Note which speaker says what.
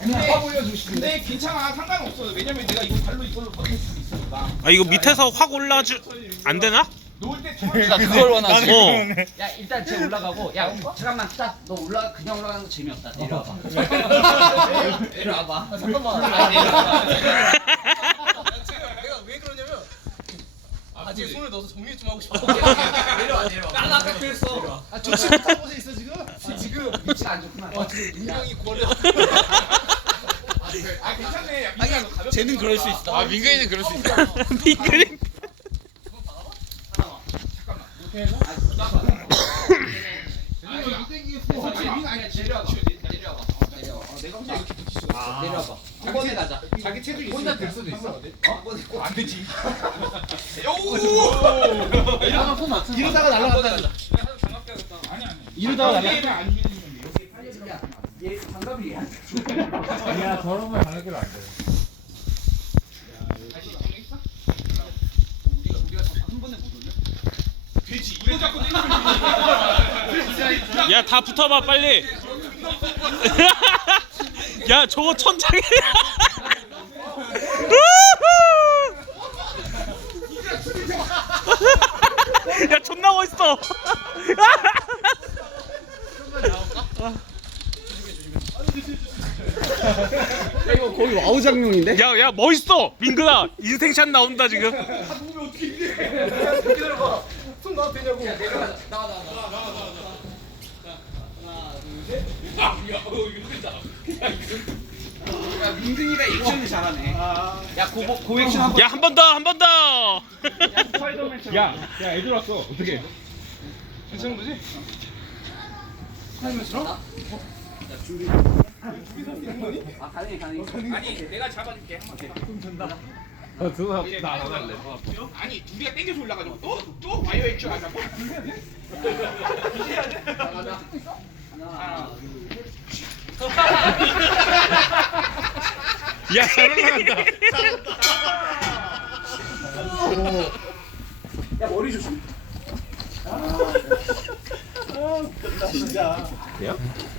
Speaker 1: 근데, 어? 근 괜찮아 상관없어요 왜냐면 내가 이거 이걸 발로 이걸로 버틸 수 있으니까
Speaker 2: 아 이거 밑에서 야, 확 올라주 안 되나?
Speaker 1: 놀때 그걸
Speaker 3: 원하지.
Speaker 2: 어.
Speaker 4: 야, 일단 쟤 올라가고 야, 잠깐만. 자, 너 올라 그냥 올라가는 거 재미없다. 내려와 봐. 내려와 봐.
Speaker 1: 정리 좀 하고 싶어. 내려 와 내려. 나 앞에 그랬아 조치 있어 지금?
Speaker 4: 지금 위치 안 좋구만.
Speaker 1: 와 지금 민경이 고려. 아 괜찮네.
Speaker 2: 민경이 가 그럴 수 있어. 아 민경이는 그럴 수 있어. 민경이.
Speaker 1: 내려봐. 내려봐. 내려봐.
Speaker 4: 내려봐. 내려봐. 내내려내려내려내려내려 번에 가자. 자기 책을 혼자 들 수도 있어.
Speaker 1: 어?
Speaker 4: 안 되지. 오! 오 어, 이런, 이러다가 날아간다. 이러다가 날아간다. 얘 장갑이야.
Speaker 5: 야 저런 이... 말 하는 게안
Speaker 1: 돼.
Speaker 2: 야다 붙어봐 빨리. 야 저거 천장이야 야 존나 멋있어
Speaker 1: 이거
Speaker 3: 거의 와우 장룡인데?
Speaker 2: 야야 멋있어 민근아 인생샷 나온다 지금
Speaker 4: 야, 민준이가 액션을 잘하네. 오, 야, 고, 야, 고, 고, 액션 고 액션 한번
Speaker 2: 야, 한 번 더, 한 번 더! 야,
Speaker 6: 더 야, 야, 야. 야, 애들 왔어. 어떻게? 괜찮은 거지? 파이더맨 처럼 야,
Speaker 1: 줄이. 어? 아, 가능해,
Speaker 4: 아, 가능해.
Speaker 1: 아, 어, 아니, 내가 잡아줄게. 아니, 둘이가 겨서 올라가지고 또, 또 와이어 H 하자고.
Speaker 2: 야 결혼한다
Speaker 1: 야 머리 조심 아끝다 아, 진짜